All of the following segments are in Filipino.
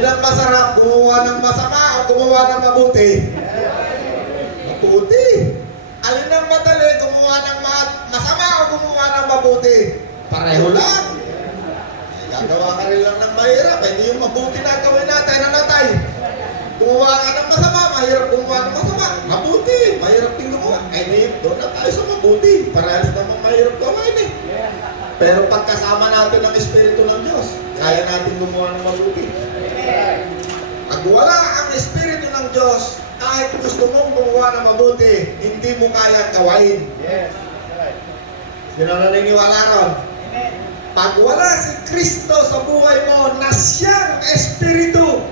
Alin ang masarap, gumawa ng masama o gumawa ng mabuti? Mabuti. Alin ang madali, gumawa ng masama o gumawa ng mabuti? Pareho lang. Gagawa ka rin lang ng mahirap, hindi yung mabuti na gawin natin, ano natay? Gumawa ka ng masama, mahirap gumawa ng masama. Mabuti, mahirap din gumawa. Doon na tayo sa mabuti. Parehas naman mahirap gawin eh. Pero pagkasama natin ang Espiritu ng Diyos, kaya natin gumawa ng mabuti. Pag wala ang Espiritu ng Diyos, kahit gusto mong gumawa ng mabuti, hindi mo kaya gawain. Sino naniniwala ron? Pag wala si Kristo sa buhay mo na siyang Espiritu,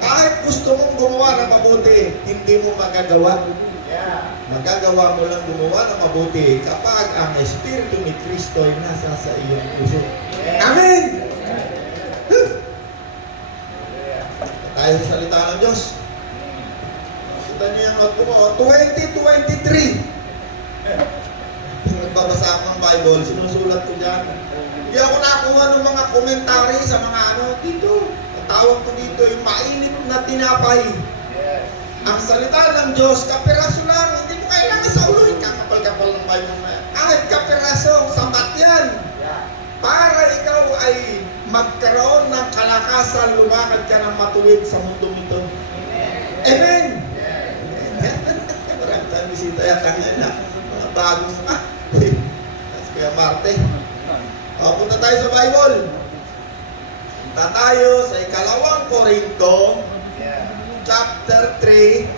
kahit gusto mong gumawa ng mabuti, hindi mo magagawa. Magagawa mo lang gumawa ng mabuti kapag ang Espiritu ni Kristo ay nasa sa iyong puso. Amen! Tayo sa salita ng Diyos. Kita niyo yung note ko mo, 2023. Nagbabasa ako ng Bible, sinusulat ko dyan. Hindi ako nakuha ng mga komentary sa mga dito. Ang tawag ko dito yung mainit na tinapay. Ang salita ng Diyos, kapiraso lang, hindi mo kailangan sa ulo. Kakapal-kapal ng Bible na yan. Kahit kapiraso, sapat yan. Para ikaw ay magkaroon ng kalakasan, lumakad ka ng matuwid sa mundo nito. Amen! Maraming tayong bisita yata ngayon na mga bagong Kaya Marte. Punta tayo sa Bible. Punta tayo sa ikalawang Korinto, chapter 3.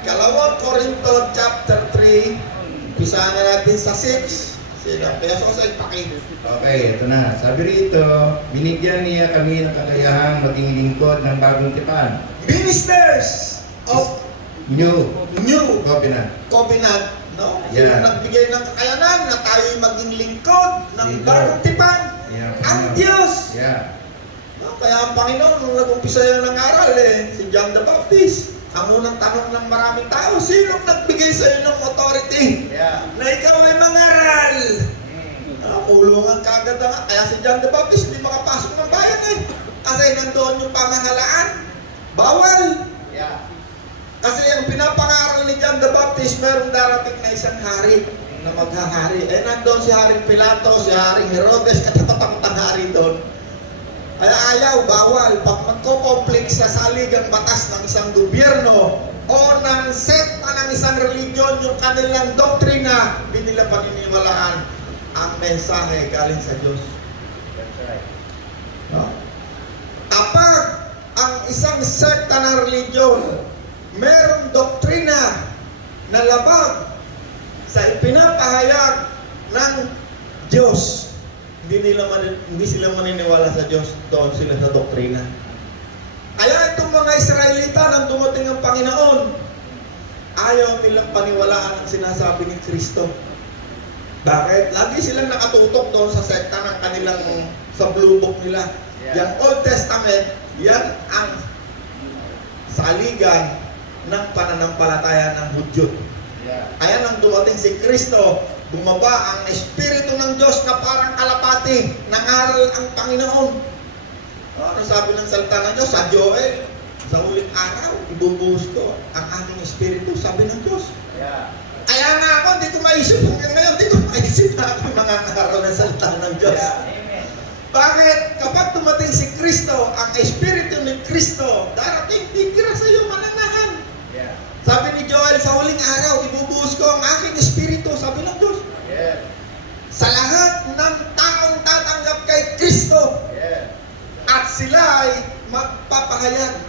Ikalawang Korinto, chapter 3. Umpisahan na natin sa 6. Peso sa ipakita. Okay, ito na. Sabi rito, binigyan niya kami ng kakayahang maging lingkod ng bagong tipan. Ministers of New Covenant. No? Yeah. Nagbigay ng kakayanan na tayo maging lingkod ng bagong tipan. Yeah. Ang Diyos. Yeah. No? Kaya ang Panginoon, nung nag-umpisa yan ng aral, si John the Baptist, ang unang tanong ng maraming tao, sinong nagbigay sa iyo ng authority na ikaw ay mangaral? Kulungan kagad na nga. Kaya si John the Baptist hindi makapasok ng bayan kasi nandoon yung pamahalaan. Bawal. Kasi ang pinapangaral ni John the Baptist, mayroong darating na isang hari na maghahari. Nandoon si Haring Pilato, si Haring Herodes, katatatang hari doon. Kaya ayaw, bawal. Pag magko-conflict sa saligang batas ng isang gobyerno o ng sekta ng isang religion, yung kanilang doktrina, hindi nila paniniwalaan ang mensahe galing sa Diyos. That's right. No? Kapag ang isang sekta ng religion merong doktrina na labag sa ipinapahayag ng Diyos, hindi sila maniniwala sa Diyos, doon sila sa doktrina. Kaya itong mga Israelita nang dumating ang Panginoon, ayaw nilang paniwalaan ang sinasabi ni Kristo. Bakit? Lagi silang nakatutok doon sa sekta ng kanilang sa blue book nila. Yung Old Testament, yan ang saligan ng pananampalataya ng Hudyo. Kaya nang dumating si Kristo, bumaba ang Espiritu ng Diyos na parang kalapati, nangaral ang Panginoon. Ano sabi ng salita ng Diyos? Sa Joel, sa huling araw, ibubuhos ko ang aking Espiritu, sabi ng Diyos. Kaya nga ako, hindi ko maisip hanggang ngayon, hindi ko maisip na ako mga araw ng salita ng Diyos. Bakit? Kapag dumating si Kristo, ang Espiritu ni Kristo, darating, titira sa iyo mananahan. Sabi ni Joel, sa huling araw, ibubuhos ko ang aking Espiritu, sabi ng Diyos. Sa lahat ng taong tatanggap kay Kristo. At sila ay magpapahayag.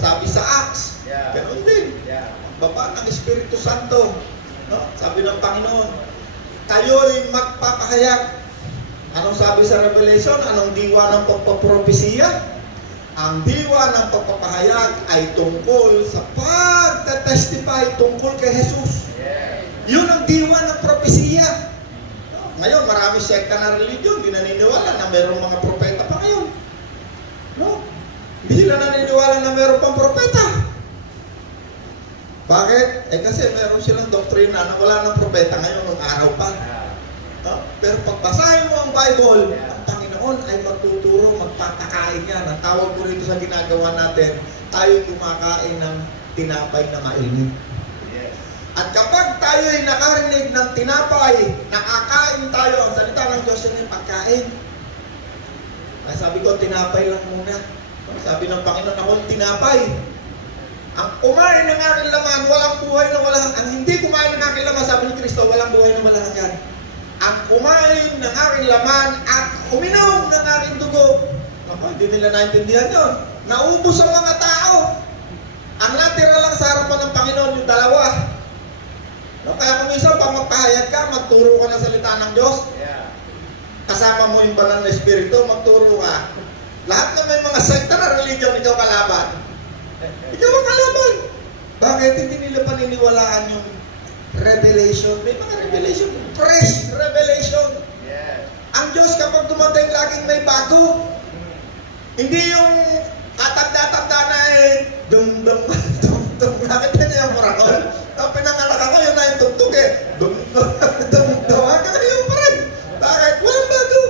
Sabi sa Acts, ganoon din. Baba ng Espiritu Santo. No? Sabi ng Panginoon, kayo'y magpapahayag. Anong sabi sa Revelation? Anong diwa ng pagpapropesiya? Ang diwa ng pagpapahayag ay tungkol sa pagtatestify tungkol kay Jesus. Yun ang diwa ng propesiya. Ngayon, marami sekta na religion, hindi naniniwala na mayroong mga propeta pa ngayon. No? Hindi sila naniniwala na mayroong pang propeta. Bakit? Kasi mayroon silang doktrina na wala ng propeta ngayon ng araw pa. No? Pero pagbasahin mo ang Bible, ang Panginoon Panginoon ay magtuturo, magpapakain yan. Ang tawag ko rito sa ginagawa natin, tayo kumakain ng tinapay na mainit. At kapag tayo ay nakarinig ng tinapay, nakakain tayo, ang salita ng Diyos yun yung pagkain. Ay sabi ko, tinapay lang muna. Sabi ng Panginoon, ako tinapay. Ang kumain ng aking laman, walang buhay na walang. Ang hindi kumain ng aking laman, sabi ni Kristo, walang buhay na walang hanggan. Ang kumain ng aking laman at uminom ng aking dugo. Ako, hindi nila naintindihan yun. Naubos ang mga tao. Ang natira lang sa harapan ng Panginoon, yung dalawa. No, kaya kung minsan, pag magpahayag ka, magturo ka ng salita ng Diyos. Kasama mo yung banal na espiritu, magturo ka. Lahat na may mga sekta na religion, ikaw kalaban. Ikaw ang kalaban. Bakit hindi nila paniniwalaan yung revelation? May mga revelation, fresh revelation. Ang Diyos kapag dumating, laging may bago. Hindi yung katagda-tagda na dum-dum. Nakita niya yung morakol? Ang pinanganak ako, yun na yung tugtog dum-dum. Hanggang ngayon pa rin. Bakit? Walang bago.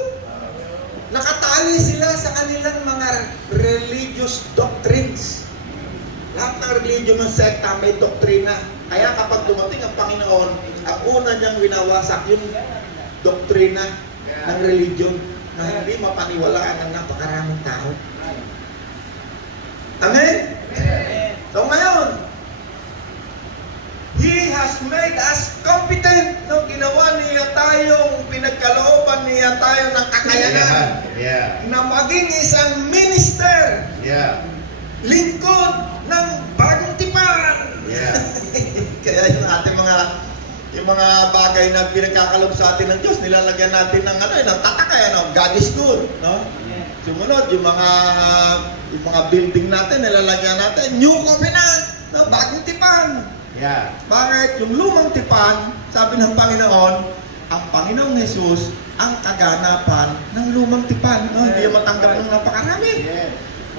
Nakatali sila sa kanilang mga religious doctrines. Lahat ng religion ng sekta may doktrina. Kaya kapag dumating ang Panginoon, ang una niyang winawasak yung doktrina ng religion na hindi mapaniwalaan ng napakaraming tao. Amen? So ngayon, He has made us competent. No, ginawa niya tayong, pinagkalooban niya tayo ng kakayanan na maging isang minister, lingkod ng bagong tipan. Kaya yung ating mga bagay na pinagkakalob sa atin ng Diyos, nilalagyan natin ng ng tatakay, God is good, no? Sumunod, yung mga building natin, nilalagyan natin New Covenant, no? Bagong tipan. Bakit? Yung lumang tipan, sabi ng Panginoon, ang Panginoong Jesus ang kaganapan ng lumang tipan. No? Hindi matanggap ng napakarami.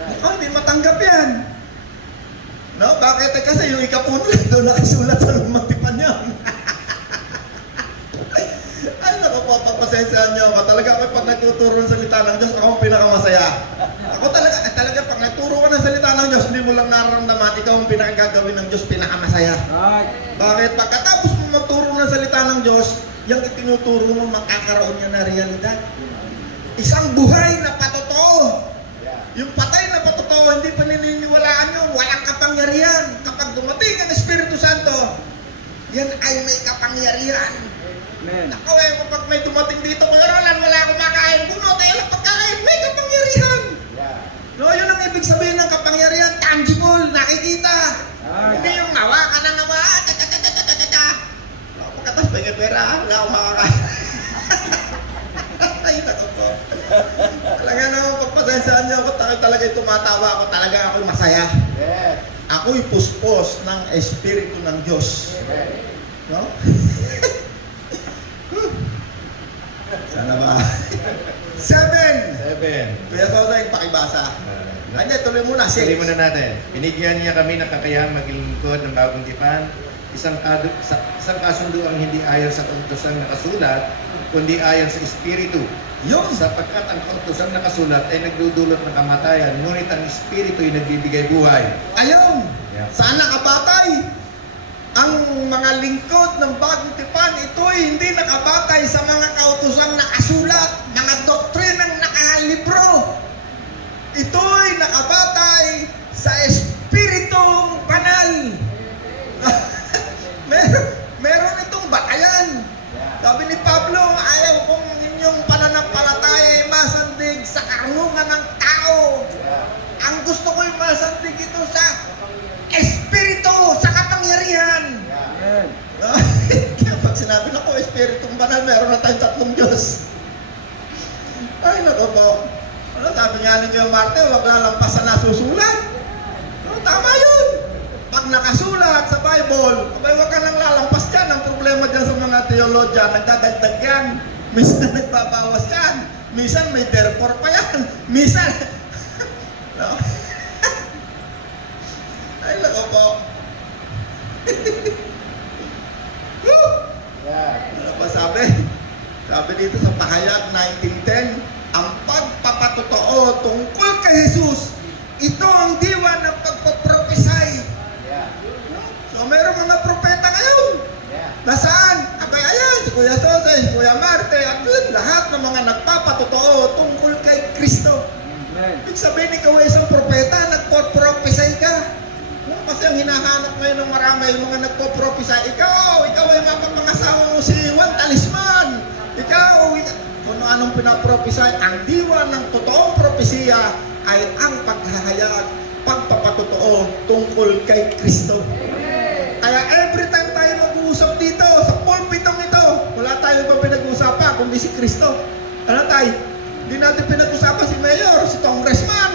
Hindi matanggap yan. No? Bakit? Kasi yung ikapuno doon nakasulat sa lumang tipan yan. Ay, naku po, pagpasensyahan niyo ako. Talaga ako pag nagtuturo ng salita ng Diyos, ako ang pinakamasaya. Ako talaga pag nagturo ka ng salita ng Diyos, hindi mo lang nararamdaman, ikaw ang pinakagagawin ng Diyos, pinakamasaya. Bakit? Pagkatapos mo magturo ng salita ng Diyos, yung itinuturo mo, makakaroon niya na realidad. Isang buhay na patotoo. Yung patay na patotoo, hindi paniniwalaan nyo, walang kapangyarihan. Kapag dumating ang Espiritu Santo, yan ay may kapangyarihan. Ako kapag may dumating dito, Kuya Roland, wala akong makain, puno tayo lang pagkain, may kapangyarihan. No, yun ang ibig sabihin ng kapangyarihan, tangible, nakikita. Hindi yung nawa ka na nawa, pagkatas, may pera, wala akong makakain. Ay, naku po. Talaga naman, pagpasensyahan niyo ako, talaga tumatawa ako, talaga ako'y masaya. Ako'y puspos ng Espiritu ng Diyos. No? Sana ba? 7. Kuya Sosay, pakibasa. Hindi, tuloy muna. Tuloy muna natin. Binigyan niya kami ng kakayahang maglingkod ng bagong tipan, isang kasunduang hindi ayon sa kautosang nakasulat, kundi ayon sa Espiritu. Yun. Sapagkat ang kautosang nakasulat ay nagdudulot ng kamatayan, ngunit ang Espiritu ay nagbibigay buhay. Ayun. Sana kabatay. Ang mga lingkod ng bagong tipan, ito'y hindi nakabatay sa mga kautosang nakasulat, mga doktrinang nakalibro. Ito'y nakabatay sa Espiritong Banal. Meron itong batayan. Sabi ni Pablo, ayaw kong inyong pananampalataya ay masandig sa karunungan ng tao. Ang gusto ko'y masandig ito sa Espiritu, sa kapangyarihan. Kaya pag sinabi na ko, Espiritong Banal, meron na tayong 3 Diyos. Ay, naku po. Sabi nga ni Kuya Marte, huwag lalampasan na susulat. Tama yun. Pag nakasulat sa Bible, huwag ka nang lalampas dyan. Ang problema dyan sa mga theologian, nagdadagdag yan. Minsan nagbabawas yan. Minsan may therefore pa yan. Minsan, no? Ay, naku po. Ano ba sabi? Sabi dito sa Pahayag 19:10, ang nagpapatotoo tungkol kay Jesus. Ito ang diwa ng pagpaprophesy. So mayroong mga propeta ngayon. Nasaan? Abay, ayan, si Kuya Jose, si Kuya Marte, at yun, lahat ng mga nagpapatotoo tungkol kay Kristo. Ibig sabihin, ikaw ay isang propeta, nagpo-prophesy ka. Kasi ang hinahanap ngayon ng marami, yung mga nagpo-prophesy, ikaw ay mapapangasawa mo si Juan Talisman. Ikaw, kung anong pinaprophesy, ang diwa ng totoong propesiya ay ang paghahayag, pagpapatotoo tungkol kay Kristo. Kaya every time tayo mag-uusap dito, sa pulpitong ito, wala tayo pa pinag-uusapan kundi si Kristo. Ano tayo? Hindi natin pinag-usapan si Mayor, si Congressman,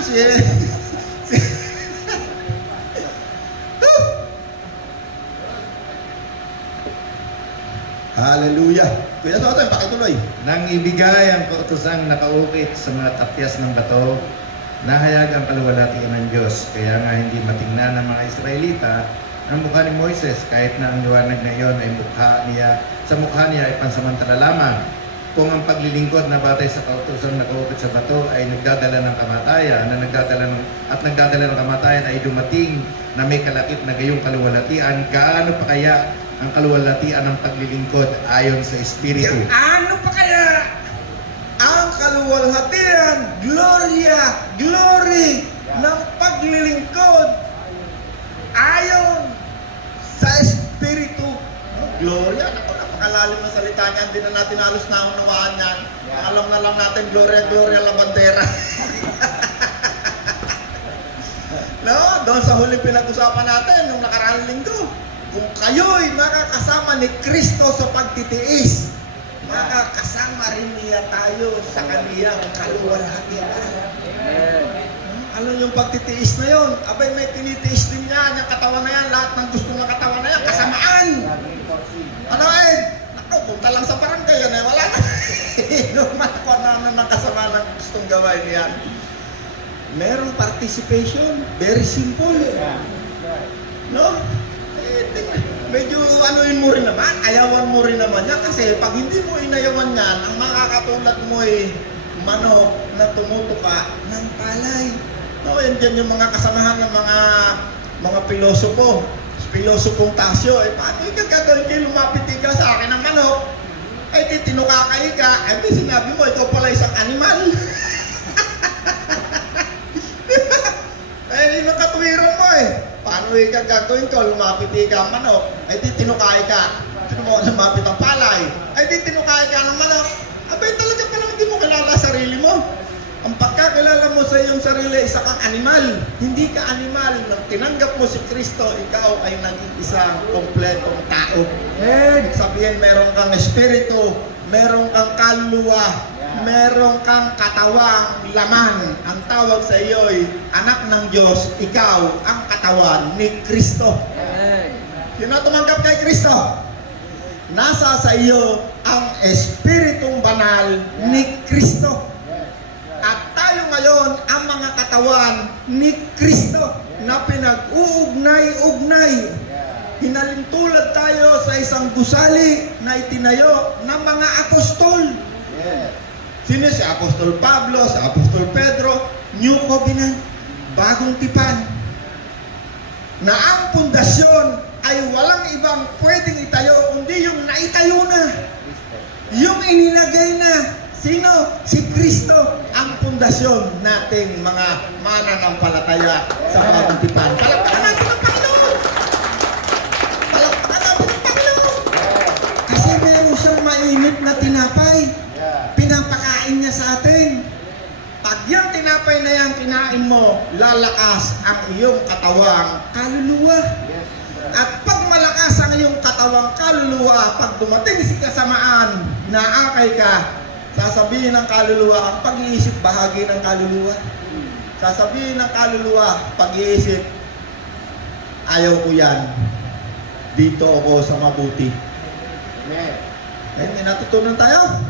Hallelujah. Kuya Sotoy, pakituloy. Nang ibigay ang kautusang nakaukit sa mga tapyas ng bato, nahayag ang kaluwalhatian ng Diyos. Kaya nga hindi matingnan ng mga Israelita ang mukha ni Moises, kahit na ang liwanag na iyon ay sa mukha niya ay pansamantala lamang. Kung ang paglilingkod na batay sa kautusang nakaukit sa bato ay nagdadala ng kamatayan, nagdadala ng kamatayan ay dumating na may kalakip na gayong kaluwalhatian, gaano pa kaya ang kaluwalhatian ng paglilingkod ayon sa Espiritu? Ano pa kaya ang kaluwalhatian, glory ng paglilingkod ayon sa Espiritu? Gloria, napakalalim na salita niyan, hindi na natin halos naunawaan yan. Alam na lang natin, Gloria la bandera. No, doon sa huling pinag-usapan natin nung nakaraang linggo, kung kayo'y makakasama ni Kristo sa pagtitiis, makakasama rin niya tayo sa kaniyang kaluwalhatian. Ano yung pagtitiis na yun? Abay, may tinitiis din niya, yung katawan na yan, lahat ng gusto ng katawan na yan, kasamaan. Ano naku, punta lang sa barangay yan wala na. Inuman ko na ng kasama ng gustong gawain yan. Merong participation, very simple. No? Medyo anuin mo rin naman, ayawan mo rin naman yan, kasi pag hindi mo inayawan yan, ang makakatulad mo ay manok na tumutuka ng palay. No, yan dyan yung mga kasamahan ng mga pilosopong Tasyo. Paano yung gagawin kayo, lumapit ka sa akin ng manok? Di tinukakay ka. May sinabi mo, ito pala isang animal. Yung katwiran mo paano yung gagawin ko, lumapit ka ang manok? Di tinukay ka. Lumapit ang palay. Di tinukay ka ng manok. Abay, talaga palang hindi mo kilala sarili mo. Ang pagkakilala mo sa iyong sarili, isa kang animal. Hindi ka animal. Nang tinanggap mo si Kristo, ikaw ay naging isang kompletong tao. Sabihin, meron kang espiritu, meron kang kaluluwa, meron kang katawang laman. Ang tawag sa iyo ay anak ng Diyos, ikaw ang katawan ni Kristo. Sino tumanggap kay Kristo? Nasa sa iyo ang espiritong banal ni Kristo. At tayo ngayon ang mga katawan ni Kristo na pinag-uugnay-ugnay. Hinalintulad tayo sa isang gusali na itinayo ng mga apostol. Sino si Apostol Pablo, si Apostol Pedro? New Covenant, bagong tipan. Na ang pundasyon ay walang ibang pwedeng itayo kundi yung naitayo na. Yung inilagay na. Sino? Si Kristo ang pundasyon nating mga mananampalataya sa bagong tipan. Palakpakan natin ang Panginoon! Palakpakan natin ang Panginoon! Kasi meron siyang mainit na tinapay. Pinapakain niya sa atin. Pag yung tinapay na yan kinain mo, lalakas ang iyong katawang kaluluwa. At pag malakas ang iyong katawang kaluluwa, pag dumating si kasamaan, naakay ka, sasabihin ng kaluluwa, ang pag-iisip bahagi ng kaluluwa. Sasabihin ng kaluluwa, pag-iisip, ayaw ko yan. Dito ako sa mabuti. May natutunan tayo.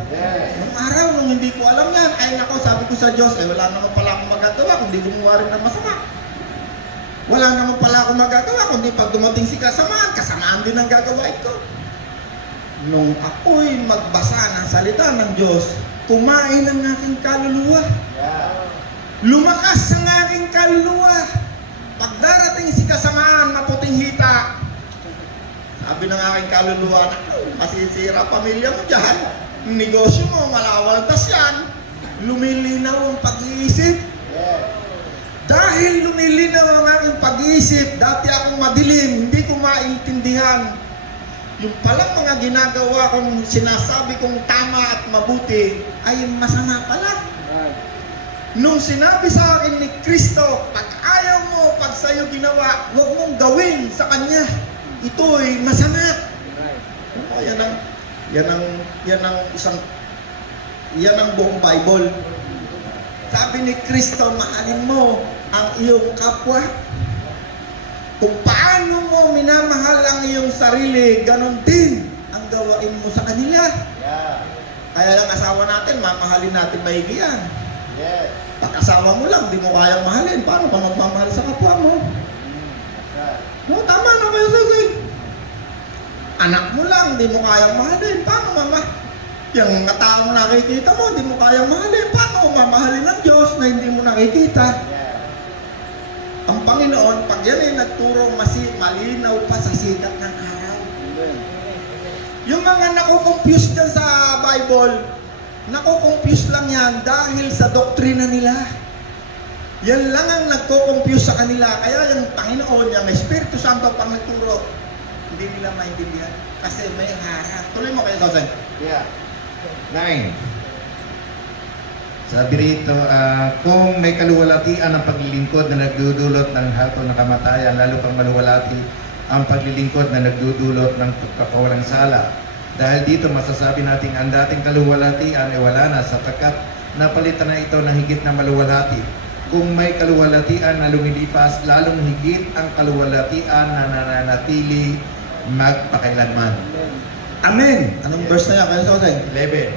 Nung araw, nung hindi ko alam yan, ay nako, sabi ko sa Diyos, wala naman pala akong magagawa, kundi gumawa rin ng masama. Wala naman pala akong magagawa, kundi pag dumating si kasamaan din ang gagawain ko. nung ako'y magbasa ng salita ng Diyos, kumain ang aking kaluluwa. Lumakas ang aking kaluluwa. Pagdarating si kasamaan, maputing hita, sabi ng aking kaluluwa, masisira pamilya mo dyan. Negosyo mo, malawaltas yan. Lumilinaw ang pag-iisip. Dahil lumilinaw ang aking pag-iisip, dati akong madilim, hindi ko maintindihan. Yung palang mga ginagawa kong sinasabi kong tama at mabuti, ay masama pala. Nung sinabi sa akin ni Kristo, pag ayaw mo, pag sa'yo ginawa, huwag mong gawin sa Kanya. Ito'y masama. Oh, yan ang buong Bible. Sabi ni Kristo, mahalin mo ang iyong kapwa. Kung paano mo minamahal ang iyong sarili, ganon din ang gawain mo sa kanila. Kaya lang asawa natin, mamahalin natin maigi yan. Pag asawa mo lang, di mo kayang mahalin. Paano ka magmamahal sa kapwa mo? No, tama na kayo, Susi. Anak mo lang, di mo kayang mahalin. Paano mama? Yung taong nakikita mo, di mo kayang mahalin. Paano mamahalin ng Diyos na hindi mo nakikita? Ang Panginoon, pag yan ay nagturo, malinaw pa sa sikat ng araw. Yung mga nakukompuse dyan sa Bible, nakukompuse lang yan dahil sa doktrina nila. Yan lang ang nagko-confuse sa kanila. Kaya yung Panginoon, yung Espiritu Santo pang nagturo, hindi nila maintindihan. Kasi may harap. Tuloy mo kayo, Sosen. 9. Sabi rito, kung may kaluwalhatian ang paglilingkod na nagdudulot ng hatol na kamatayan, lalo pang maluwalhati ang paglilingkod na nagdudulot ng pagkakawalang sala. Dahil dito masasabi natin ang dating kaluwalhatian ay wala na sapagkat napalitan na ito ng higit na maluwalhati. Kung may kaluwalhatian na lumilipas, lalong higit ang kaluwalhatian na nananatili magpakailanman. Amen! Anong verse na yan? Kayo, Sosen? 11.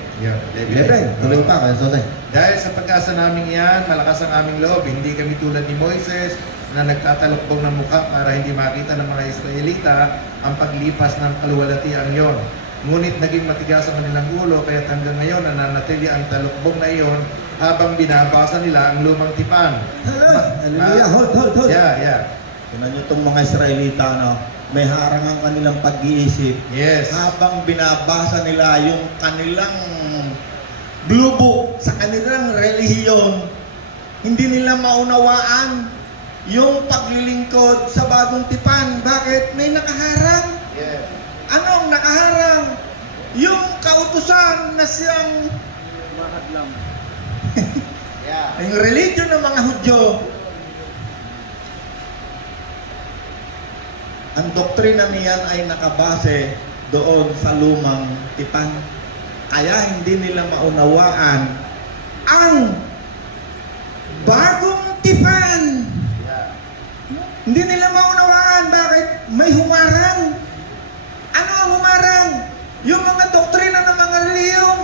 11. Tuloy pa kayo, Sosen. Dahil sa pag-asa namin yan, malakas ang aming loob. Hindi kami tulad ni Moises na nagtatalokbong ng mukha para hindi makita ng mga Israelita ang paglipas ng kaluwalhatian yon. Ngunit naging matigas ang kanilang ulo, kaya hanggang ngayon nananatili ang talukbong na iyon habang binabasa nila ang lumang tipan. Hallelujah! Hold! Yeah. Tignan nyo itong mga Israelita, no? May harang ang kanilang pag-iisip. Yes. Habang binabasa nila yung kanilang blue book sa kanilang relihiyon, hindi nila maunawaan yung paglilingkod sa bagong tipan. Bakit? May nakaharang. Yeah. Anong nakaharang? Yung kautusan na siyang mahadlang. yung religion ng mga Hudyo. Ang doktrina niyan ay nakabase doon sa lumang tipan. Kaya hindi nila maunawaan ang bagong tipan. Hindi nila maunawaan. Bakit? May humarang. Ano ang humarang? Yung mga doktrina ng mga reliyon.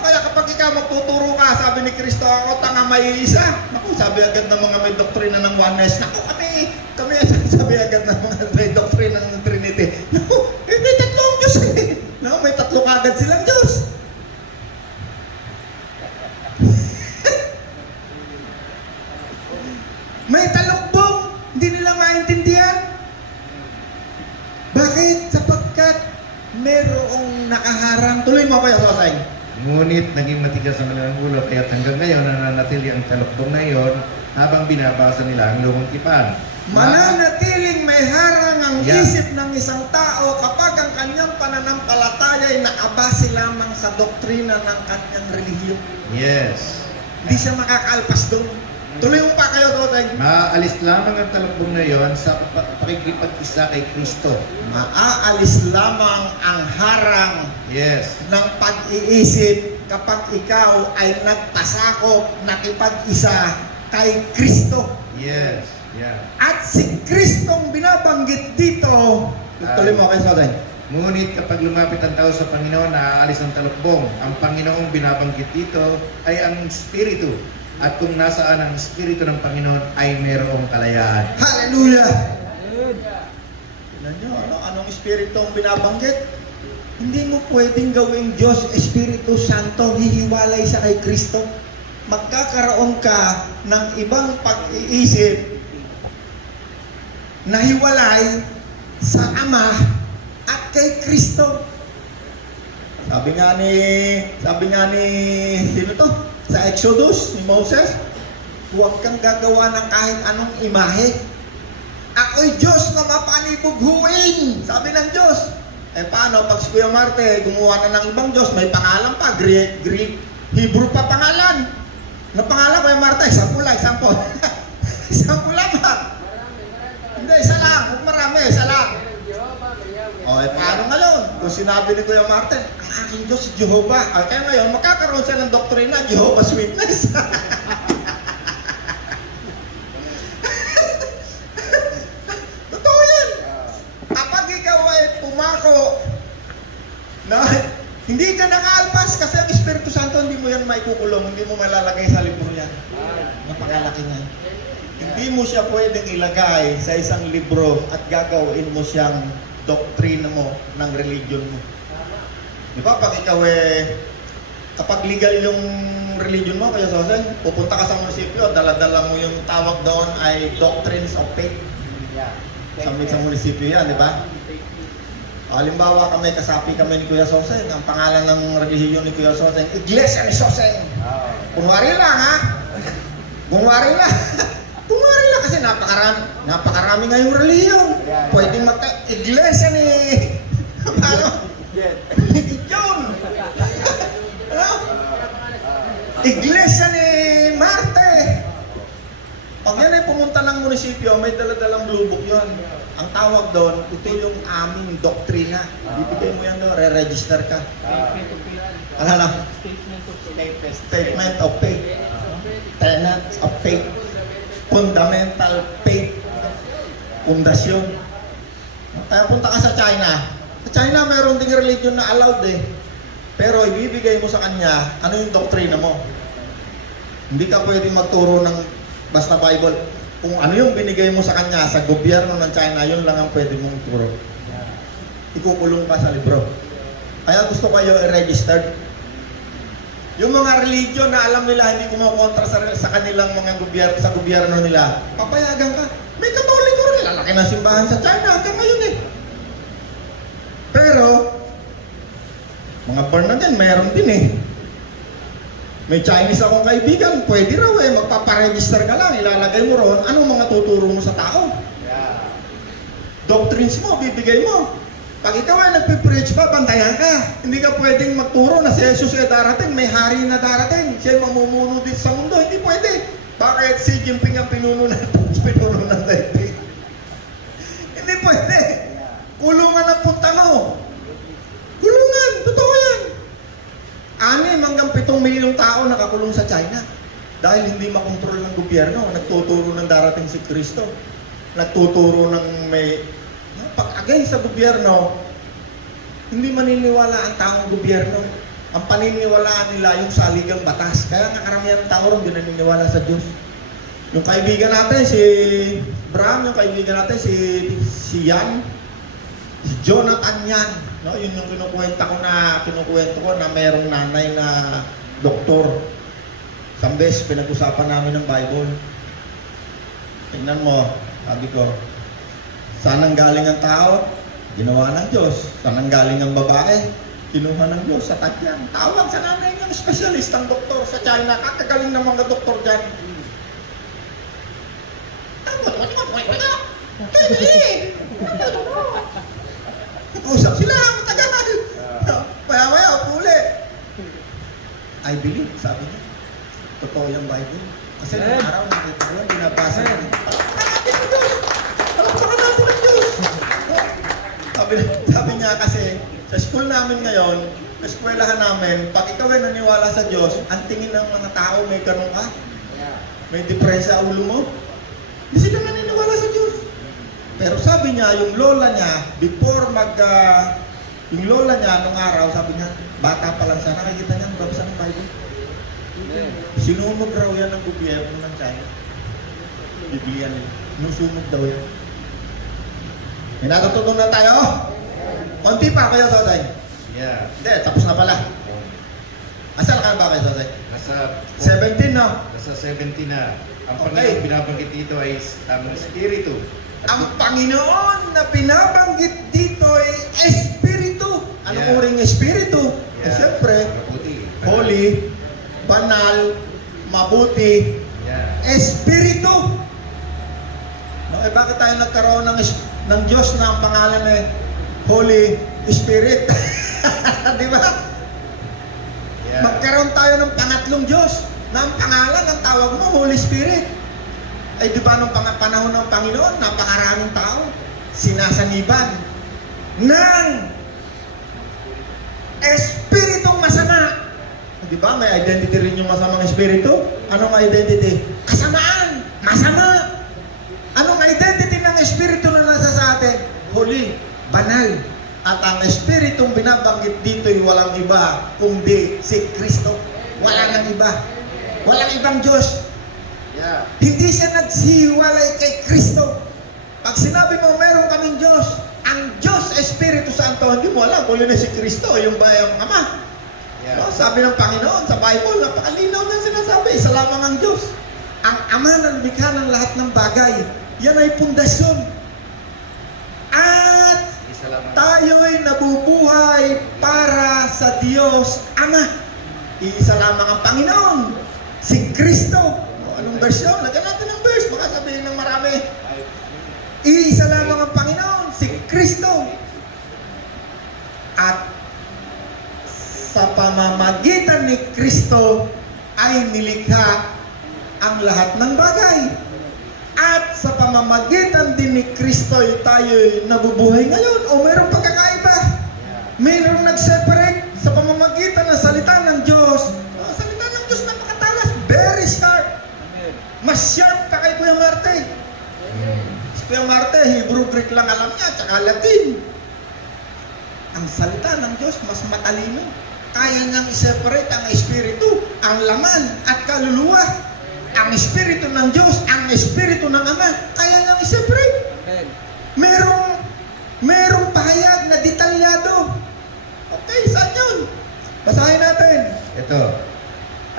Kaya kapag ikaw magtuturo ka, sabi ni Kristo, ako tanga may isa. Naku, sabi agad ng mga may doktrina ng oneness. Naku, kami sabi agad ng mga may doktrina ng Trinity. Naku, may tatlong Diyos eh. Naku, may tatlo kagad silang Diyos. May talukbong, hindi nila maintindihan. Bakit? Sapagkat merong nakaharang. Tuloy mo kayo, Sosay. Ngunit naging matigas ang kanilang ulo, kaya hanggang ngayon nananatili ang talukbong na iyon habang binabasa nila ang lumang tipan. Mananatiling may harang ang isip ng isang tao kapag ang kanyang pananampalataya ay nakabase lamang sa doktrina ng kanyang relihiyon. Yes. Hindi siya makakaalpas doon. Tuloy mo pa kayo, Totay. Maaalis lamang ang talukbong na iyon sa pakikipag-isa kay Kristo. Maaalis lamang ang harang ng pag-iisip kapag ikaw ay nagpasakop, nakipag-isa kay Kristo. Yes. Yeah. At si Kristong binabanggit dito, tuloy mo kayo, Totay. Ngunit kapag lumapit ang tao sa Panginoon, naaalis ang talukbong. Ang Panginoong binabanggit dito ay ang Espiritu. At kung nasaan ang Espiritu ng Panginoon ay mayroong kalayaan. Hallelujah! Tignan nyo, anong Espiritu ang binabanggit? Hindi mo pwedeng gawing Diyos, Espiritu Santo, hihiwalay sa kay Kristo. Magkakaroon ka ng ibang pag-iisip na hiwalay sa Ama at kay Kristo. Sabi nga ni sino to? Sa Exodus ni Moses, huwag kang gagawa ng kahit anong imahe. Ako'y Diyos na mapanibughuin, sabi ng Diyos. Eh paano pag si Kuya Marte gumawa na ng ibang Diyos, may pangalan pa, Greek, Hebrew pa pangalan. Na pangalan Kuya Marte, sample lang ba? Hindi, isa lang, huwag marami, isa lang. O eh paano ngayon? Kung sinabi ni Kuya Marte, ang aking Diyos si Jehovah. Kaya ngayon, magkakaroon siya ng doktrina, Jehovah's Witness. Na, hindi ka nakaalpas kasi ang Espiritu Santo hindi mo yan maikukulong, hindi mo malalagay sa libro yan. Napakalaki na. Hindi mo siya pwedeng ilagay sa isang libro at gagawin mo siyang doktrina mo ng religion mo. Di ba? Pag ikaw kapag legal yung religion mo, kaya Sosen, pupunta ka sa munisipyo, dala-dala mo yung tawag doon ay Doctrines of Faith. Sa munisipyo yan, di ba? Halimbawa kami, kasapi kami ni Kuya Sosen. Ang pangalan ng relihiyon ni Kuya Sosen, Iglesia ni Sosen. Kunwari lang ha. Kunwari lang kasi napakarami ngayong relihiyon. Pwedeng Iglesia ni Gideon. Iglesia ni Marte. Pag yan ay pumunta ng munisipyo, may dala-dalang blue book yun. Ang tawag doon, ito yung aming doktrina. Bibigay mo yan doon, re-register ka. Alala? Statement of faith. Tenets of faith. Fundamental faith. Pundasyon. Kaya punta ka sa China. Sa China, mayroon ding religion na allowed Pero ibibigay mo sa kanya, ano yung doktrina mo? Hindi ka pwedeng magturo ng basta Bible. Kung ano yung binigay mo sa kanya sa gobyerno ng China, yun lang ang pwede mong turo. Ikukulong ka sa libro. Kaya gusto kayo i-registered. Yung mga religion na alam nila hindi kumokontra sa kanilang mga gobyerno nila, papayagan ka. May Katoliko rin. Lalaki ng simbahan sa China hanggang ngayon Pero, mga born again, mayroon din May Chinese akong kaibigan, pwede raw magpaparegister ka lang, ilalagay mo ron, anong mga tuturo mo sa tao? Doctrines mo, bibigay mo. Pag ikaw ay nagpipreach pa, bantayan ka. Hindi ka pwedeng magturo na si Jesus ay darating, may hari na darating, siya mamumuno dito sa mundo, hindi pwede. Bakit si Jinping ang pinuno ng daigdig? Hindi pwede. Kulungan ang punta mo. Kulungan, totoo yan. 6 hanggang 7 milyong tao nakakulong sa China dahil hindi makontrol ng gobyerno. Nagtuturo ng darating si Kristo. Nagtuturo ng pag-against sa gobyerno, hindi maniniwala ang taong gobyerno. Ang paniniwalaan nila yung saligang batas. Kaya nga karamihan ng tao rin naniniwala sa Diyos. Yung kaibigan natin, si Bram, yung kaibigan natin, si Yan, si Jonathan Yan. No, yun yung kinukwento ko na mayroong nanay na doktor. Isang beses pinag-usapan namin ng Bible. Tingnan mo, sabi ko, saan ang galing ang tao? Ginawa ng Diyos. Saan ang galing ang babae? Kinuha ng Diyos sa tadyang. Tawag sa nanay ng espesyalistang doktor sa China. Kakagaling ng mga doktor dyan. Usap sila, matagal. Maya-maya, upuli. I believe, sabi niya. Totoo yung Bible. Kasi nung araw, nakita ko yun, binabasa niya. Palakpakan natin ang Diyos. Sabi niya kasi, sa school namin ngayon, sa eskwelahan namin, pag ikaw ay naniwala sa Diyos, ang tingin ng mga tao, may ganun ka. May depresya sa ulo mo. Hindi sila naniniwala sa Diyos. Pero sabi niya, yung lola niya, yung lola niya nung araw, sabi niya, bata pa lang siya, nakikita niya, babasa ng Bible. Sinunog raw yan ng gobyerno ng China. Biblia nila. Sinusunog daw yan. May natutunan na tayo. Konti pa kayo, Soday. Yeah. Hindi, tapos na pala. Asan ka ba kayo, Jose? Nasa 17, no? Nasa 70 na. Ang Okay. Panginoon binabanggit dito ay ang Espiritu. Ang Panginoon na binabanggit dito ay Espiritu. Anong Yeah. uring Espiritu? Yeah. Siyempre, Mabuti. holy, banal, mabuti, Yeah. Espiritu. No, bakit tayo nagkaroon ng Diyos na ang pangalan ay Holy Spirit? Di ba? Yeah. Magkaroon tayo ng pangatlong Diyos na ang pangalan, ang tawag mo, Holy Spirit. Ay di ba nung panahon ng Panginoon, napakaraming tao sinasaniban ng Espiritong masama. Di ba? May identity rin yung masamang espiritu. Anong identity? Kasamaan. Masama. Anong identity ng espiritu na nasa sa atin? Holy. Banal. At ang espiritong binabanggit dito ay walang iba kundi si Kristo. Wala nang iba. Walang ibang Diyos. Yeah. Hindi siya nagsihiwalay kay Kristo. Pag sinabi mo meron kaming Diyos, ang Diyos Espiritu Santo, hindi mo alam kung yun ay si Kristo, yung bayang Ama. Yeah. No? Sabi ng Panginoon sa Bible, napakalinaw na sinasabi, isa lamang ang Diyos. Ang Ama ng likha ng lahat ng bagay. Yan ay pundasyon. At Isa lamang. tayo'y nabubuhay para sa Diyos Ama. Iisa lamang ang Panginoon, si Kristo. Anong bersyon? Lagyan natin ng verse, baka sabihin ng marami. Iisa lamang ang Panginoon, si Kristo. At sa pamamagitan ni Kristo ay nilikha ang lahat ng bagay. At sa pamamagitan din ni Kristo ay tayo nabubuhay ngayon. O mayroong pagkakaiba? Mayroong nag-separate sa pamamagitan ng salita ng Diyos. Ang salita ng Diyos napakatalas. Very sharp. Mas sharp ka kay Kuya Marte. Si Kuya Marte, Hebrew, Greek lang alam niya, tsaka Latin. Ang salita ng Diyos mas matalino. Kaya niyang i-separate ang Espiritu, ang laman at kaluluwa. Ang Espiritu ng Diyos, ang Espiritu ng Ama, kaya niyang i-separate. Merong pahayag na detalyado. Okay, saan yun? Basahin natin. Ito.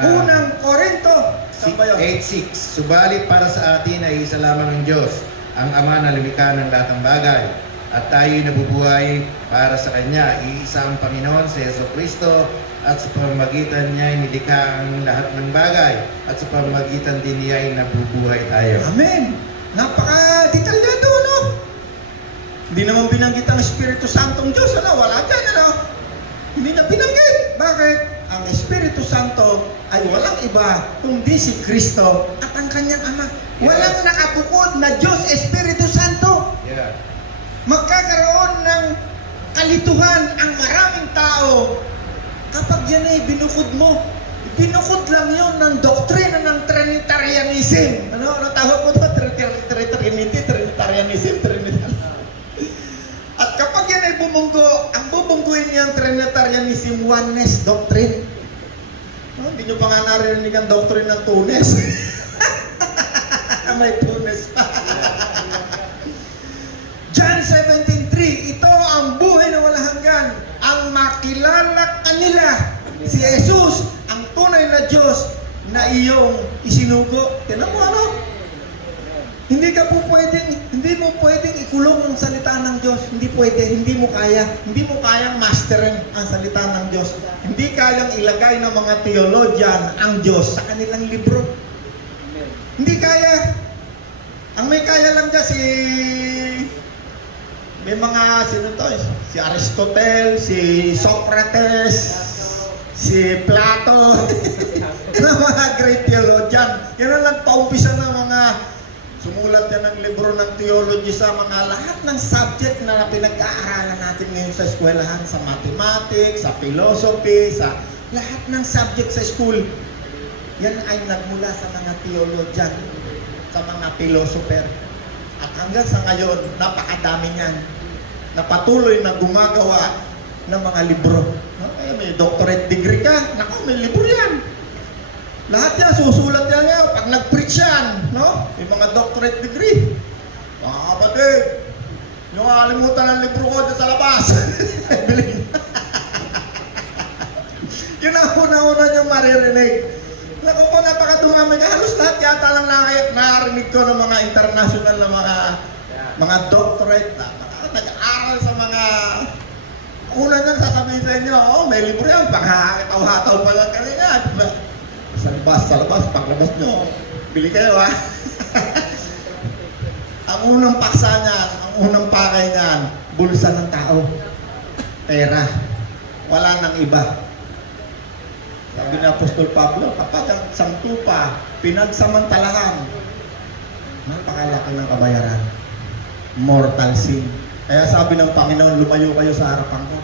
Unang Korinto. Saan ba yun? 8:6. Subalit para sa atin ay isa lamang ang Diyos, ang Ama na lumikha ng lahat ng bagay. At tayo'y nabubuhay para sa Kanya. Iisa ang Panginoon sa Jesucristo, at sa pamamagitan niya ay nilikha ang lahat ng bagay. At sa pamamagitan din niya ay nabubuhay tayo. Amen. Napaka-detalyado, ano? Hindi naman binanggit ang Espiritu Santong Diyos, ano? Wala dyan, ano? Hindi na binanggit. Bakit? Ang Espiritu Santo ay walang iba kundi si Kristo at ang kanyang Ama. Walang nakabukod na Diyos Espiritu Santo. Yeah. Magkakaroon ng kalituhan ang maraming tao kapag yan ay binukod mo. Binukod lang yun ng doktrina ng Trinitarianism. Ano tawag mo ito? Trinitarianism. At kapag yan ay bumunggo, ang bubungguin niyang Trinitarianism, oneness doctrine. Hindi nyo pa nga narinig ang doctrine ng Tunes. May Tunes pa. John 17:3, ito ang buhay na walang hanggan, ang makilala kanila si Jesus, ang tunay na Diyos na iyong isinugo. Tinan mo ano? Hindi mo pwedeng ikulong ang salita ng Diyos. Hindi pwede, hindi mo kayang masterin ang salita ng Diyos. Hindi kayang ilagay ng mga theologian ang Diyos sa kanilang libro. Hindi kaya. Ang may kaya lang dyan may mga, sino to? Si Aristotle, si Socrates, si Plato, yung mga great theologian. Yan lang paumpisa ng mga sumulat yan ng libro ng theology sa mga lahat ng subject na pinag-aaralan natin ngayon sa eskwelahan, sa mathematics, sa philosophy, sa lahat ng subject sa school. Yan ay nagmula sa mga theologian, sa mga philosopher. At hanggang sa ngayon, napakadami niyan na patuloy na gumagawa ng mga libro. No? Kaya may doctorate degree ka, naku, may libro yan. Lahat yan, susulat yan ngayon. Pag nag-preach yan, no? May mga doctorate degree. Mga kapatid, yung nakalimutan ng libro ko dyan sa labas. Bilhin. una nyo maririnig. Naku po, napakadumami. Halos lahat yata lang narinig ko ng mga international na mga doctorate na nag-aaral sa mga una nyo sasabihin sa inyo, may libro yan, panghahataw-hataw pa lang kanina. Sa labas, paglabas nyo, bili kayo ha. Ang unang paksa niyan, ang unang pakay niyan, bulsa ng tao. Pera. Wala nang iba. Sabi ni Apostol Pablo, kapag ang isang tupa, pinagsamantalahan, napakalaki ng kabayaran. Mortal sin. Kaya sabi ng Panginoon, lumayo kayo sa harapan ko.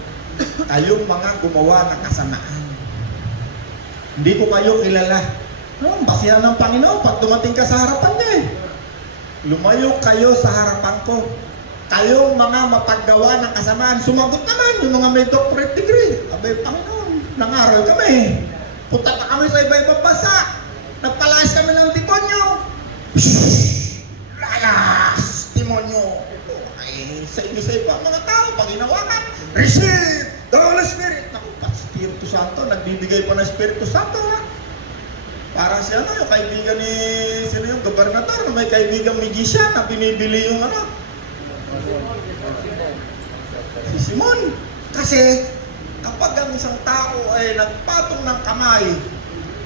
Kayong mga gumawa ng kasamaan. Hindi ko kayo kilala. No, basihan ng Panginoon pag dumating ka sa harapan niya eh. Lumayo kayo sa harapan ko. Kayong mga mapaggawa ng kasamaan. Sumagot naman yung mga may doctorate degree. Abay, Panginoon, nangaral kami. Punta pa kami sa iba-ibang bansa. Nagpalayas kami ng demonyo. Layas! Demonyo. Ay, sa iba mga tao, pag hinawakan, receive the Holy Spirit. Naku, Espiritu Santo, nagbibigay pa ng Espiritu Santo ha. Parang siya yung kaibigan ni, sino yung gobernador, na may kaibigang magician na binibili yung si Simon. Kasi, kapag ang isang tao ay nagpatong ng kamay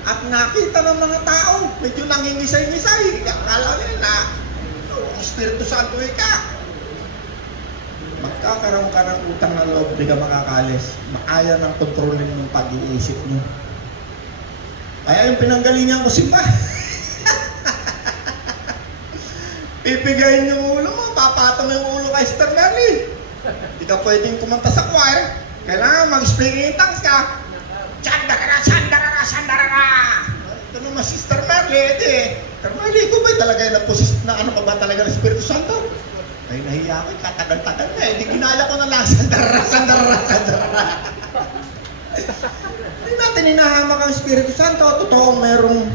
at nakita ng mga tao, medyo nangingisay-ngisay, akala nila, ang Espiritu Santo ka. Magkakaroon ka ng utang na loob, di ka makakalis. Maaya ng kontrolin ng pag-iisip mo. Kaya yung pinanggalingan ko simba. Pipigayin yung ulo mo, papatong yung ulo kay Sister Merly. Hindi ka pwedeng kumanta sa choir. Kailangan mag-speaking in tongues ka. Chandarara, chandarara, chandarara. Ito naman Sister Merly, Sister Merly, ko ba talaga yung naposis na ano pa ba talaga ng Espiritu Santo? Ay, nahiya ko, katagal-tagal na eh. Di ginala ko na lang, chandarara, chandarara, chandarara. Hindi natin hinahamak ang Espiritu Santo. Totoong mayroong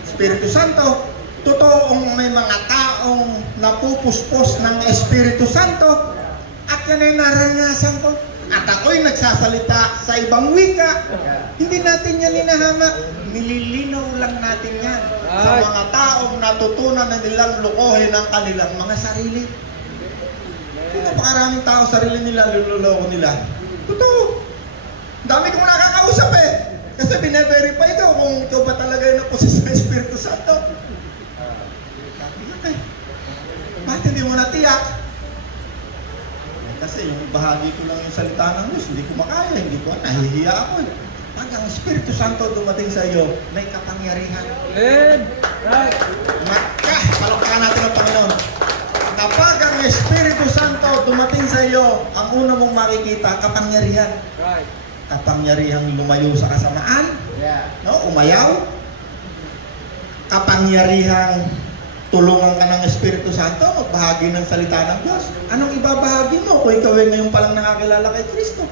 Espiritu Santo. Totoong may mga taong napupuspos ng Espiritu Santo. At yan ay naranasan ko. At ako'y nagsasalita sa ibang wika. Hindi natin yan hinahamak. Nililinaw lang natin yan sa mga taong natutunan na nilang lukohin ang kanilang mga sarili. Napakaraming tao sarili nila, lululoko nila. Totoo. Dami kong nakakausap eh. Kasi bine-verify ko kung ikaw ba talaga yung napusis ng Espiritu Santo. Okay. Bakit hindi mo natiyak? Kasi yung bahagi ko lang yung salita ng Diyos, hindi ko makaya, hindi ko, nahihiya ako eh. Pag ang Espiritu Santo dumating sa iyo, may kapangyarihan. Right. Palakpakan natin ang Panginoon. Kapag ang Espiritu Santo dumating sa iyo, ang una mong makikita, kapangyarihan. Right. Kapangyarihang lumayo sa kasamaan, no? Umayaw. Kapangyarihang tulungan ka ng Espiritu Santo, magbahagi ng salita ng Diyos. Anong ibabahagi mo kung ikaw ay ngayon palang nakakilala kay Kristo?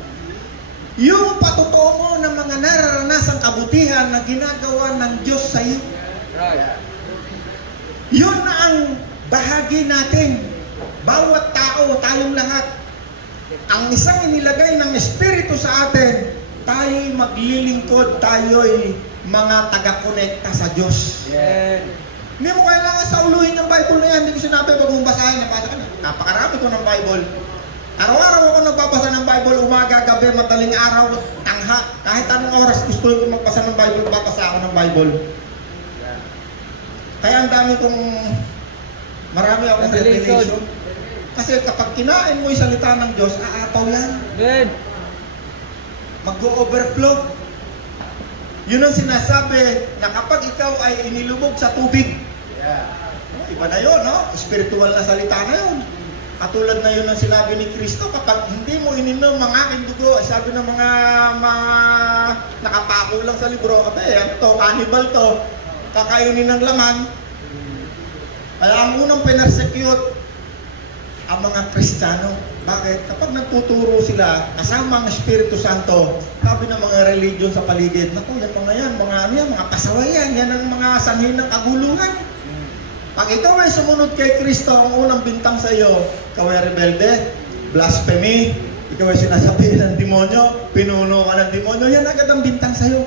Yung patotoo mo ng mga nararanasang kabutihan na ginagawa ng Diyos sa iyo. Right. Yun na ang bahagi natin. Bawat tao, tayong lahat. Ang isang inilagay ng Espiritu sa atin, tayo'y maglilingkod, tayo'y mga taga-konekta sa Diyos. Yeah. Hindi mo kailangan sauluhin ng Bible na yan. Hindi ko sinabi pag mong basahin, nabasa ka na. Napakarami ko ng Bible. Araw-araw ako nagbabasa ng Bible, umaga, gabi, madaling araw, tangha. Kahit anong oras gusto ko magbasa ng Bible, babasa ako ng Bible. Kaya ang dami kong, marami akong revelation. Kasi kapag kinain mo yung salita ng Diyos, aapaw yan. Good. Mag-o-overflow. Yun ang sinasabi na kapag ikaw ay inilubog sa tubig, iba na yun, no? Spiritual na salita na yun. Katulad na yun ang sinabi ni Kristo, kapag hindi mo ininom ang aking dugo, sabi ng mga nakapako lang sa libro, ano to, cannibal to, kakainin ng laman. Kaya ang unang pinersecute ang mga Kristiyano. Bakit? Kapag nagtuturo sila kasama ang Espiritu Santo, sabi ng mga religion sa paligid, naku, yan mga pasaway yan ang mga sanhin ng kaguluhan. Pag ikaw ay sumunod kay Kristo, ang unang bintang sa iyo, ikaw ay rebelde, blasphemy, ikaw ay sinasabi ng demonyo, pinuno ka ng demonyo, yan agad ang bintang sa iyo.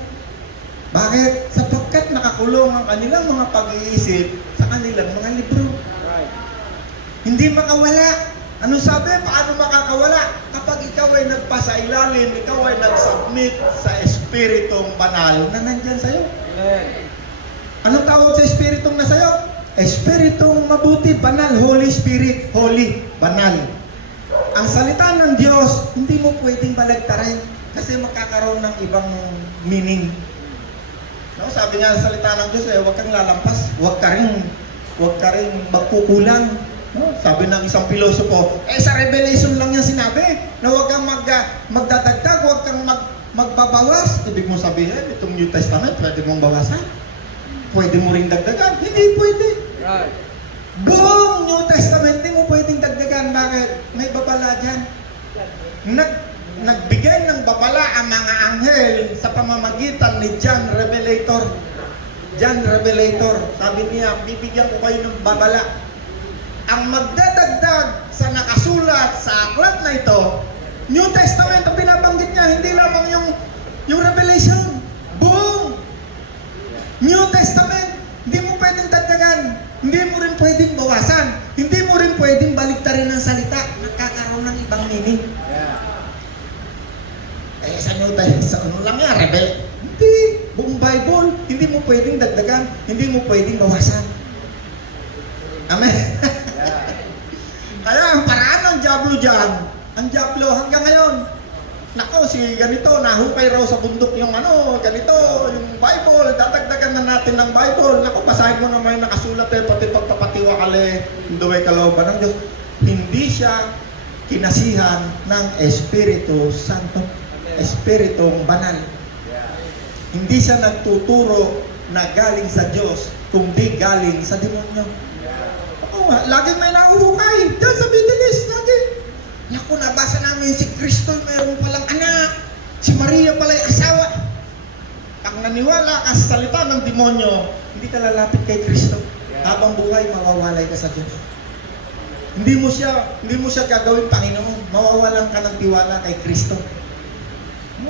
Bakit? Sapagkat nakakulong ang kanilang mga pag-iisip sa kanilang mga libro. Right. Hindi makawala. Anong sabi? Paano makakawala? Kapag ikaw ay nagpasailalim, ikaw ay nag-submit sa Espiritong Banal na nandyan sa'yo. Amen. Anong tawag sa Espiritong na sa'yo? Espiritong mabuti, banal, Holy Spirit, holy, banal. Ang salita ng Diyos, hindi mo pwedeng balagtarin kasi magkakaroon ng ibang meaning. No, sabi nga sa salita ng Diyos, huwag kang lalampas, huwag ka rin magkukulang. No? Sabi ng isang pilosopo, sa Revelation lang yan sinabi, na huwag kang magdadagdag, huwag kang magbabawas. Ibig mo sabihin, itong New Testament, pwede mong bawasan. Pwede mo ring dagdagan. Hindi pwede. Right. Buong New Testament, hindi mo pwedeng dagdagan. Bakit? May babala dyan. Nagbigay ng babala ang mga anghel sa pamamagitan ni John Revelator. John Revelator. Sabi niya, bibigyan ko kayo ng babala. Ang magdadagdag sa nakasulat sa aklat na ito, New Testament ang binabanggit niya, hindi lamang yung Revelation. Buong New Testament, hindi mo pwedeng dagdagan, hindi mo rin pwedeng bawasan, hindi mo rin pwedeng baligtarin ng salita, nagkakaroon ng ibang meaning. Sa New Testament, sa ano lang yan, hindi, buong Bible, hindi mo pwedeng dagdagan, hindi mo pwedeng bawasan. Amen. Kaya ang paraan ng Diablo dyan, ang Diablo hanggang ngayon, nako, si ganito, nahukay raw sa bundok yung ganito, yung Bible, dadagdagan na natin ng Bible. Nako, basahin mo naman yung nakasulat pati pagpapatiwakali, duway kalooban ng Diyos. Hindi siya kinasihan ng Espiritu Santo, Espiritong Banal. Hindi siya nagtuturo na galing sa Diyos, kundi galing sa demonyo. Laging may nahuhukay. Diyan sa Middle East, lagi. Naku, nabasa namin si Kristo, mayroon palang anak. Si Maria pala'y asawa. Pag naniwala ka sa salita ng demonyo, hindi ka lalapit kay Kristo. Habang buhay, mawawalay ka sa Diyos. Hindi mo siya gagawin Panginoon. Mawawalan ka ng tiwala kay Kristo.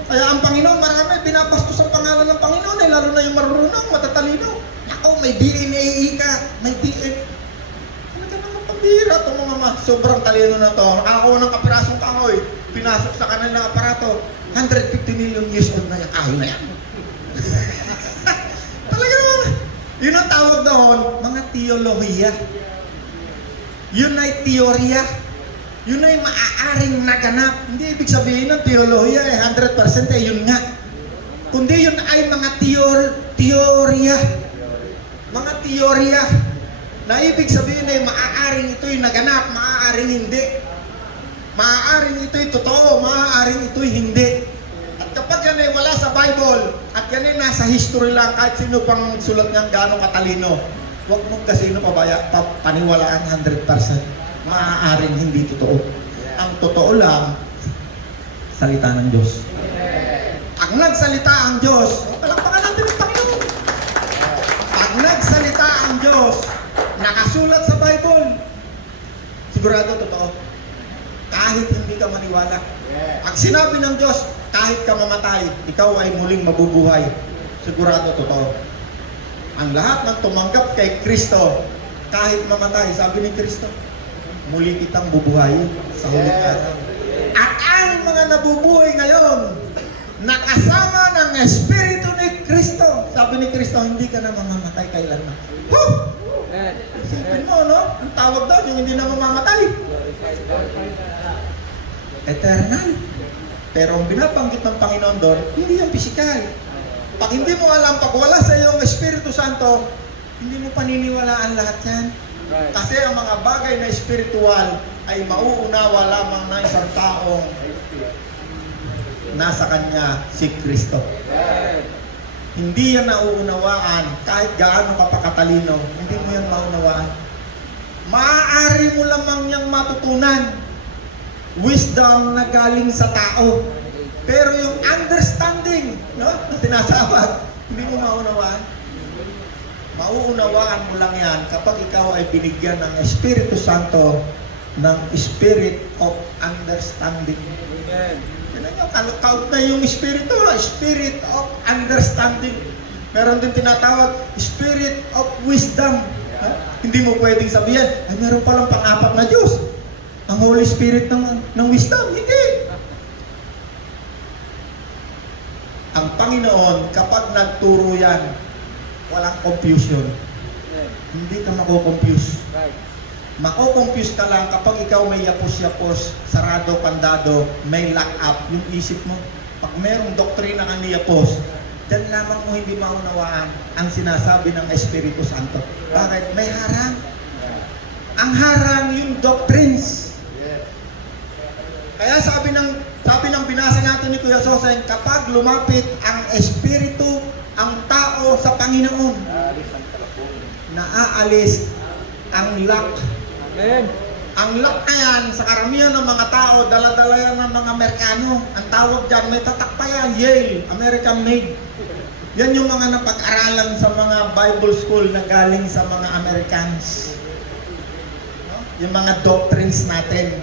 Kaya ang Panginoon, marami binabastos ang pangalan ng Panginoon, lalo na yung marunong, matatalino. Naku, may DNA ka, may DNA. Bira itong mga sobrang talino na ito. Nakakuha ng kapirasong kahoy, pinasok sa kanilang aparato, 150 million years old na yung kahoy na yan. Talaga naman. Yun ang tawag doon, mga teolohiya. Yun ay teorya. Yun ay maaaring naganap. Hindi ibig sabihin ng teolohiya 100% yun nga. Kundi yun ay mga teorya. Mga teorya. Na ibig sabihin ay maaaring ito'y naganap, maaaring hindi. Maaaring ito'y totoo, maaaring ito'y hindi. At kapag yan ay wala sa Bible, at yan ay nasa history lang, kahit sino pang sulat niyang gano'ng katalino, huwag mong kasino paniwalaan 100%. Maaaring hindi totoo. Ang totoo lang, salita ng Diyos. Pag nagsalita ang Diyos, palakpakan natin ang Panginoon. Pag nagsalita ang Diyos, nakasulat sa Bible, sigurado totoo. Kahit hindi ka maniwala. Pag sinabi ng Diyos, kahit ka mamatay, ikaw ay muling mabubuhay. Sigurado totoo. Ang lahat ng tumanggap kay Kristo, kahit mamatay, sabi ni Kristo, muli kitang bubuhayin sa huling araw. At ang mga nabubuhay ngayon, nakasama ng Espiritu ni Kristo. Sabi ni Kristo, hindi ka na mamamatay kailanman. Isipin mo, no? Ang tawag doon, yung hindi na mamamatay. Eternal. Pero ang binabanggit ng Panginoon doon, hindi yung physical. Pag hindi mo alam, pag wala sa iyong Espiritu Santo, hindi mo paniniwalaan lahat yan. Kasi ang mga bagay na espiritual ay mauunawa lamang ng isang taong nasa kanya si Kristo. Hindi yan nauunawaan kahit gaano ka pakatalino, hindi mo yan maunawaan. Maaari mo lamang niyang matutunan wisdom na galing sa tao. Pero yung understanding, no, na tinatawag, hindi mo maunawaan. Mauunawaan mo lang yan kapag ikaw ay binigyan ng Espiritu Santo ng Spirit of Understanding. Amen. Count na yung Espiritu, Spirit of Understanding. Meron din tinatawag Spirit of Wisdom. Hindi mo pwedeng sabihin, ay meron palang pang-apat na Diyos. Ang Holy Spirit ng wisdom. Hindi. Ang Panginoon, kapag nagturo yan, walang confusion. Hindi ka mako-confuse. Mako-confuse ka lang kapag ikaw may yapos-yapos, sarado, kandado, may lock up yung isip mo. Pag merong doktrina kang niyapos, dan lamang mo hindi maunawaan ang sinasabi ng Espiritu Santo. Bakit? May harang. Ang harang yung doctrines. Kaya sabi ng binasa natin ni Kuya Soseng, kapag lumapit ang Espiritu, ang tao sa Panginoon, naaalis ang lock. Amen. Ang lock na yan, sa karamihan ng mga tao, dala-dala yan ng mga Amerikano. Ang tawag dyan, may tatak pa yan, Yale, American made. Yan yung mga napag-aralan sa mga Bible school na galing sa mga Americans. No? Yung mga doctrines natin.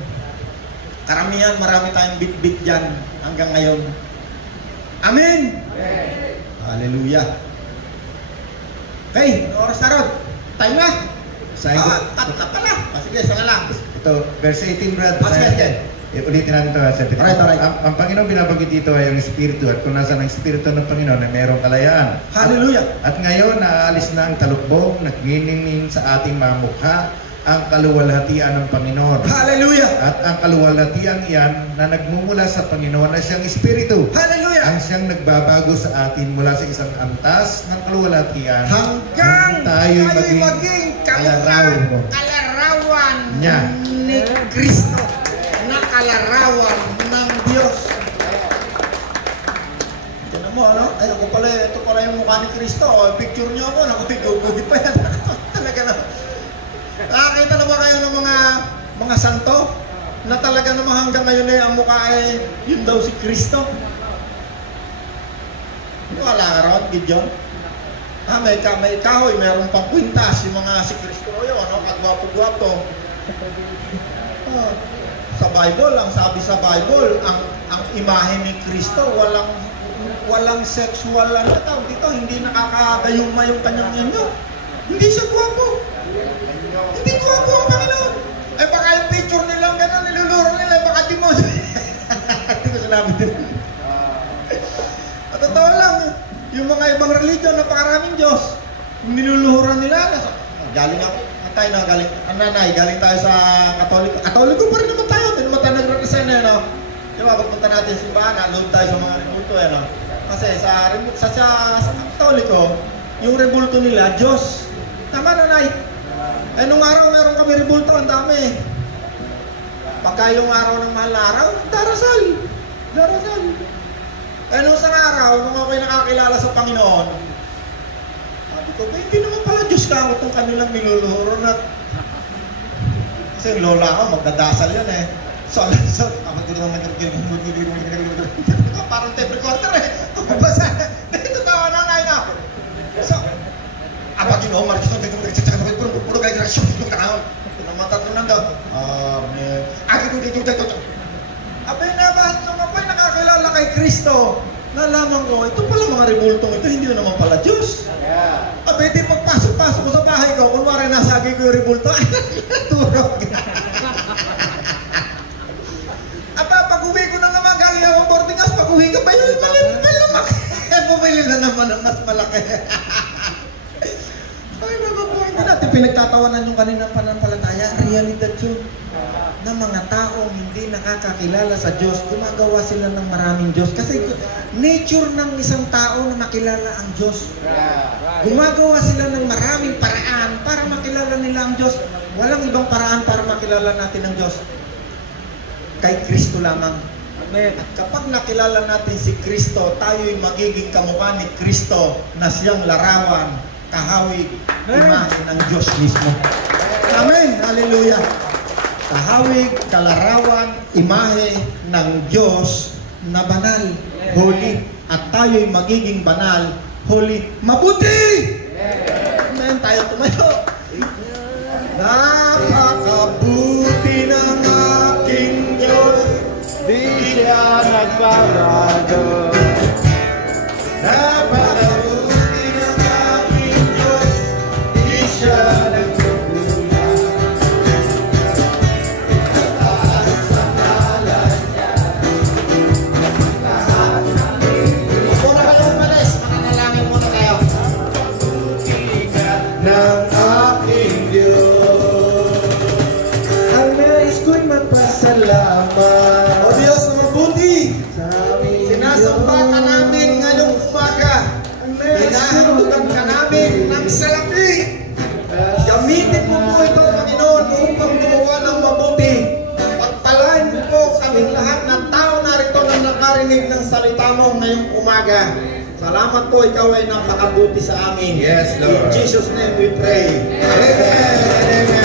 Karamihan, marami tayong bit-bit dyan hanggang ngayon. Amen! Amen. Hallelujah! Okay, oras na ron. Time na! Cut na pala. Sige, sana lang. Ito, verse 18, Brad. Sige. Ulitin natin ito. Alright. Ang Panginoon binabanggit dito ay ang Espiritu. At kung nasa ng Espiritu ng Panginoon ay mayroong kalayaan. Hallelujah! At ngayon, naaalis na ang talukbong, nagniningning sa ating mga mukha ang kaluwalhatian ng Panginoon. Hallelujah! At ang kaluwalhatian iyan na nagmumula sa Panginoon ay siyang Espiritu. Hallelujah! Ang siyang nagbabago sa atin mula sa isang antas ng kaluwalhatian hanggang tayo'y maging kalarawan niya ni Kristo, na kalarawan ng Diyos. Tignan mo, ano? Ay, ito pala yung mukha ni Kristo. O, picture niyo ako, nakapigugugit pa yan. Talaga na. Nakakita na ba kayo ng mga santo? Na talaga naman hanggang ngayon ay ang mukha ay yun daw si Kristo. Wala ka ron, Gideon? May kahoy, mayroong pang kwintas, yung mga si Kristo yun, ano? Kagwapo-gwapo. Sa Bible, ang sabi sa Bible, ang imahe ni Kristo, walang sexual dito, hindi nakakagayuma yung kanyang inyo. Hindi siya gwapo. Hindi gwapo ang Panginoon. Eh baka yung picture nilang gano'n, niluluro nila, baka di mo. Hindi ko sinabi din. At totoo lang, yung mga ibang religion, napakaraming Diyos, niluluhuran nila. Galing tayo sa Katoliko. Katoliko pa rin naman tayo. Hindi naman tayo nag-represent na, no? Diba, pagpunta natin sa simbahan, nanood tayo sa mga rebulto, no? Kasi sa Katoliko, yung rebulto nila, Diyos. Tama na, Nay. Eh, nung araw, meron kami rebulto, ang dami. Pagka yung araw ng mahal na araw, darasal. Eh, nung isang araw, nung ako'y nakakilala sa Panginoon, sabi ko, hindi naman pala Diyos ka ako itong kanilang niluluhuron at kasi yung lola ko, magdadasal yan eh. Parang tape recorder eh. Basta, dito tawa na ngayon ako. So, apa Ginoo, marikis na dito, puro kayo na, pinamatat mo na daw. Abay nabas nung ako'y nakakilala kay Kristo, nalaman ko, ito pala mga rebultong ito, hindi naman pala Diyos. Abay, di pagpasok-pasok ko sa bahay ko, kunwari nasagi ko yung rebulto, ay, naturog. Aba, pag-uwi ko na naman, galing ako boarding house, pag-uwi ko, malaki. Bumili na naman ang mas malaki. Ay, hindi natin pinagtatawanan yung kaninang pananampalataya. Realidad yun. Na mga taong hindi nakakakilala sa Diyos, gumagawa sila ng maraming Diyos. Kasi nature ng isang tao na makilala ang Diyos. Gumagawa sila ng maraming paraan para makilala nila ang Diyos. Walang ibang paraan para makilala natin ang Diyos. Kay Kristo lamang. Amen. At kapag nakilala natin si Kristo, tayo'y magiging kamukha ni Kristo na siyang larawan, kahawig, imahe ng Diyos mismo. Amen! Hallelujah! Kahawig, kalarawan, imahe ng Diyos na banal, holy. At tayo'y magiging banal, holy, mabuti! Amen! Tayo tumayo. Nakakabuti ng aking Diyos, di siya nagbabago. Napakabuti ng salita mo ngayong umaga. Salamat po, ikaw ay napakabuti sa amin. Yes, Lord. In Jesus' name we pray. Amen. Amen.